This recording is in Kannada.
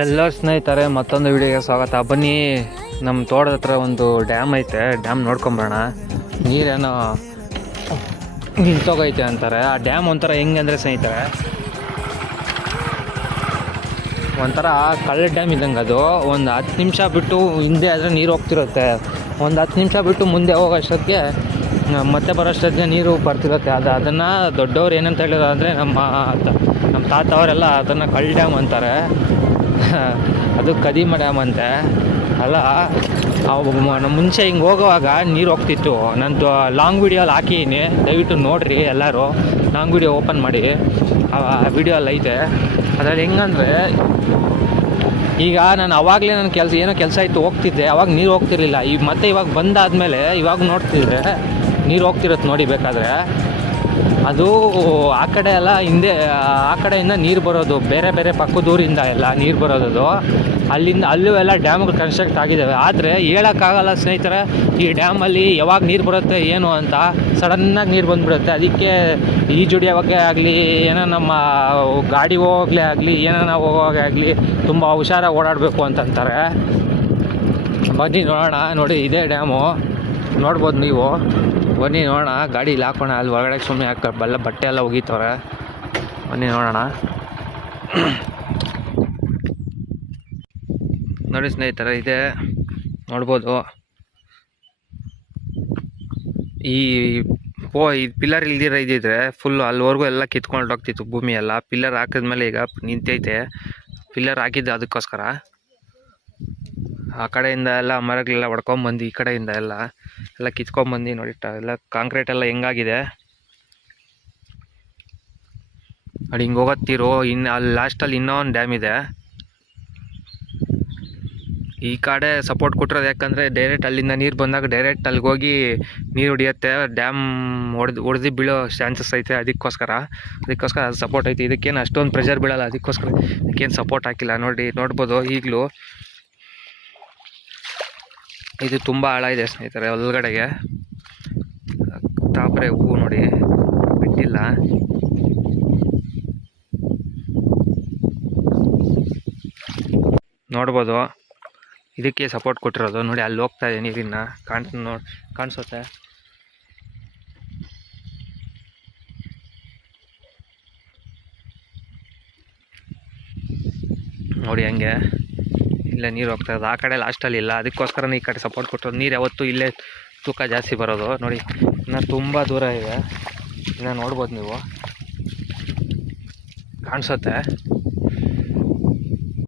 ಎಲ್ಲ ಸ್ನೇಹಿತರೆ ಮತ್ತೊಂದು ವಿಡಿಯೋಗೆ ಸ್ವಾಗತ. ಬನ್ನಿ, ನಮ್ಮ ತೋಟದ ಹತ್ರ ಒಂದು ಡ್ಯಾಮ್ ಐತೆ. ಡ್ಯಾಮ್ ನೋಡ್ಕೊಂಬರೋಣ. ನೀರೇನೋ ನಿಂತೋಗೈತೆ ಅಂತಾರೆ. ಆ ಡ್ಯಾಮ್ ಒಂಥರ ಹೆಂಗೆ ಅಂದರೆ ಸ್ನೇಹಿತರೆ, ಒಂಥರ ಕಳ್ಳ ಡ್ಯಾಮ್ ಇದ್ದಂಗೆ. ಅದು ಒಂದು 10 ನಿಮಿಷ ಬಿಟ್ಟು ಹಿಂದೆ ಆದರೆ ನೀರು ಹೋಗ್ತಿರುತ್ತೆ. ಒಂದು 10 ನಿಮಿಷ ಬಿಟ್ಟು ಮುಂದೆ ಹೋಗೋಷ್ಟೊತ್ತಿಗೆ ಮತ್ತೆ ಬರೋಷ್ಟೊತ್ತಿಗೆ ನೀರು ಬರ್ತಿರುತ್ತೆ. ಅದನ್ನು ದೊಡ್ಡವ್ರು ಏನಂತ ಹೇಳಿದ್ರು ಅಂದರೆ, ನಮ್ಮ ತಾತ ಅವರೆಲ್ಲ ಅದನ್ನು ಕಳ್ಳ ಡ್ಯಾಮ್ ಅಂತಾರೆ. ಅದು ಕದೀಮ ಡ್ಯಾಮ್ ಅಂತೆ. ಅಲ್ಲ, ಮುಂಚೆ ಹಿಂಗೆ ಹೋಗುವಾಗ ನೀರು ಹೋಗ್ತಿತ್ತು. ನಂದು ಲಾಂಗ್ ವಿಡಿಯೋಲ್ಲಿ ಹಾಕಿದ್ದೀನಿ, ದಯವಿಟ್ಟು ನೋಡಿರಿ ಎಲ್ಲರೂ. ಲಾಂಗ್ ವಿಡಿಯೋ ಓಪನ್ ಮಾಡಿ, ಆ ವಿಡಿಯೋಲ್ಲಿ ಐತೆ. ಅದರಲ್ಲಿ ಹೆಂಗಂದರೆ, ಈಗ ನಾನು ಅವಾಗಲೇ ನನ್ನ ಏನೋ ಕೆಲಸ ಇತ್ತು, ಹೋಗ್ತಿದ್ದೆ. ಅವಾಗ ನೀರು ಹೋಗ್ತಿರ್ಲಿಲ್ಲ. ಮತ್ತೆ ಇವಾಗ ಬಂದಾದಮೇಲೆ ಇವಾಗ ನೋಡ್ತಿದ್ರೆ ನೀರು ಹೋಗ್ತಿರುತ್ತೆ ನೋಡಿ. ಬೇಕಾದರೆ ಅದು ಆ ಕಡೆ ಎಲ್ಲ ಹಿಂದೆ, ಆ ಕಡೆಯಿಂದ ನೀರು ಬರೋದು, ಬೇರೆ ಬೇರೆ ಪಕ್ಕದೂರಿಂದ ಎಲ್ಲ ನೀರು ಬರೋದು. ಅಲ್ಲೂ ಎಲ್ಲ ಡ್ಯಾಮ್ಗಳು ಕನ್ಸ್ಟ್ರಕ್ಟ್ ಆಗಿದ್ದಾವೆ. ಆದರೆ ಹೇಳೋಕ್ಕಾಗಲ್ಲ ಸ್ನೇಹಿತರೆ, ಈ ಡ್ಯಾಮಲ್ಲಿ ಯಾವಾಗ ನೀರು ಬರುತ್ತೆ ಏನು ಅಂತ. ಸಡನ್ನಾಗಿ ನೀರು ಬಂದುಬಿಡುತ್ತೆ. ಅದಕ್ಕೆ ಈಜುಡಿಯೋವಾಗೇ ಆಗಲಿ, ಏನೋ ನಮ್ಮ ಗಾಡಿ ಹೋಗೋವಾಗಲೇ ಆಗಲಿ, ಏನೋ ನಾವು ಹೋಗೋವಾಗೇ ಆಗಲಿ ತುಂಬ ಹುಷಾರಾಗಿ ಓಡಾಡಬೇಕು ಅಂತಂತಾರೆ. ಬನ್ನಿ ನೋಡೋಣ. ನೋಡಿ, ಇದೇ ಡ್ಯಾಮು, ನೋಡ್ಬೋದು ನೀವು. ಬನ್ನಿ ನೋಡೋಣ. ಗಾಡಿ ಇಲ್ಲಿ ಹಾಕೋಣ. ಅಲ್ಲಿ ಒಳಗಡೆ ಸುಮ್ಮನೆ ಬಟ್ಟೆ ಎಲ್ಲ ಒಗಿತವ್ರೆ. ಬನ್ನಿ ನೋಡೋಣ. ನೋಡಿ ಸ್ನೇಹಿತರೆ, ಇದೆ ನೋಡ್ಬೋದು. ಈ ಪಿಲ್ಲರ್ ಇದ್ದಿದ್ರೆ ಫುಲ್ಲು ಅಲ್ಲಿವರೆಗೂ ಎಲ್ಲ ಕಿತ್ಕೊಂಡು ಹೋಗ್ತಿತ್ತು ಭೂಮಿ ಎಲ್ಲ. ಪಿಲ್ಲರ್ ಹಾಕಿದ್ಮೇಲೆ ಈಗ ನಿಂತೈತೆ. ಪಿಲ್ಲರ್ ಹಾಕಿದ್ದು ಅದಕ್ಕೋಸ್ಕರ. ಆ ಕಡೆಯಿಂದ ಎಲ್ಲ ಮರಗಳೆಲ್ಲ ಹೊಡ್ಕೊಂಬಂದು ಈ ಕಡೆಯಿಂದ ಎಲ್ಲ ಕಿತ್ಕೊಂಬಂದು ನೋಡಿ. ಎಲ್ಲ ಕಾಂಕ್ರೀಟ್ ಎಲ್ಲ ಹೆಂಗಾಗಿದೆ ನೋಡಿ. ಹಿಂಗೆ ಹೋಗತ್ತೀರೋ ಇನ್ನು ಅಲ್ಲಿ ಲಾಸ್ಟಲ್ಲಿ ಇನ್ನೊಂದು ಡ್ಯಾಮ್ ಇದೆ. ಈ ಕಡೆ ಸಪೋರ್ಟ್ ಕೊಟ್ಟಿರೋದು ಯಾಕಂದರೆ ಡೈರೆಕ್ಟ್ ಅಲ್ಲಿಂದ ನೀರು ಬಂದಾಗ ಡೈರೆಕ್ಟ್ ಅಲ್ಲಿಗೆ ಹೋಗಿ ನೀರು ಹೊಡಿಯುತ್ತೆ. ಡ್ಯಾಮ್ ಹೊಡೆದು ಬೀಳೋ ಚಾನ್ಸಸ್ ಐತೆ. ಅದಕ್ಕೋಸ್ಕರ ಅದು ಸಪೋರ್ಟ್ ಐತೆ. ಇದಕ್ಕೇನು ಅಷ್ಟೊಂದು ಪ್ರೆಷರ್ ಬೀಳಲ್ಲ. ಅದಕ್ಕೋಸ್ಕರ ಇದಕ್ಕೇನು ಸಪೋರ್ಟ್ ಹಾಕಿಲ್ಲ. ನೋಡ್ಬೋದು. ಈಗಲೂ ಇದು ತುಂಬ ಆಳ ಇದೆ ಸ್ನೇಹಿತರೆ. ಒಳಗಡೆಗೆ ತಾಪ್ರೆ ಹೂವು ನೋಡಿ, ಬಿಟ್ಟಿಲ್ಲ. ನೋಡ್ಬೋದು, ಇದಕ್ಕೆ ಸಪೋರ್ಟ್ ಕೊಟ್ಟಿರೋದು ನೋಡಿ. ಅಲ್ಲಿ ಹೋಗ್ತಾ ಇದೆ ನೀರಿನ ಕಾಣಿಸುತ್ತೆ ನೋಡಿ. ಹಂಗೆ ಇಲ್ಲೇ ನೀರು ಹೋಗ್ತಾ ಇರೋದು. ಆ ಕಡೆ ಲಾಸ್ಟಲ್ಲಿ ಇಲ್ಲ. ಅದಕ್ಕೋಸ್ಕರ ಈ ಕಡೆ ಸಪೋರ್ಟ್ ಕೊಟ್ಟಿರೋದು. ನೀರು ಯಾವತ್ತೂ ಇಲ್ಲೇ ತೂಕ ಜಾಸ್ತಿ ಬರೋದು ನೋಡಿ. ಇನ್ನು ತುಂಬ ದೂರ ಇದೆ. ಇನ್ನು ನೋಡ್ಬೋದು ನೀವು, ಕಾಣಿಸುತ್ತೆ.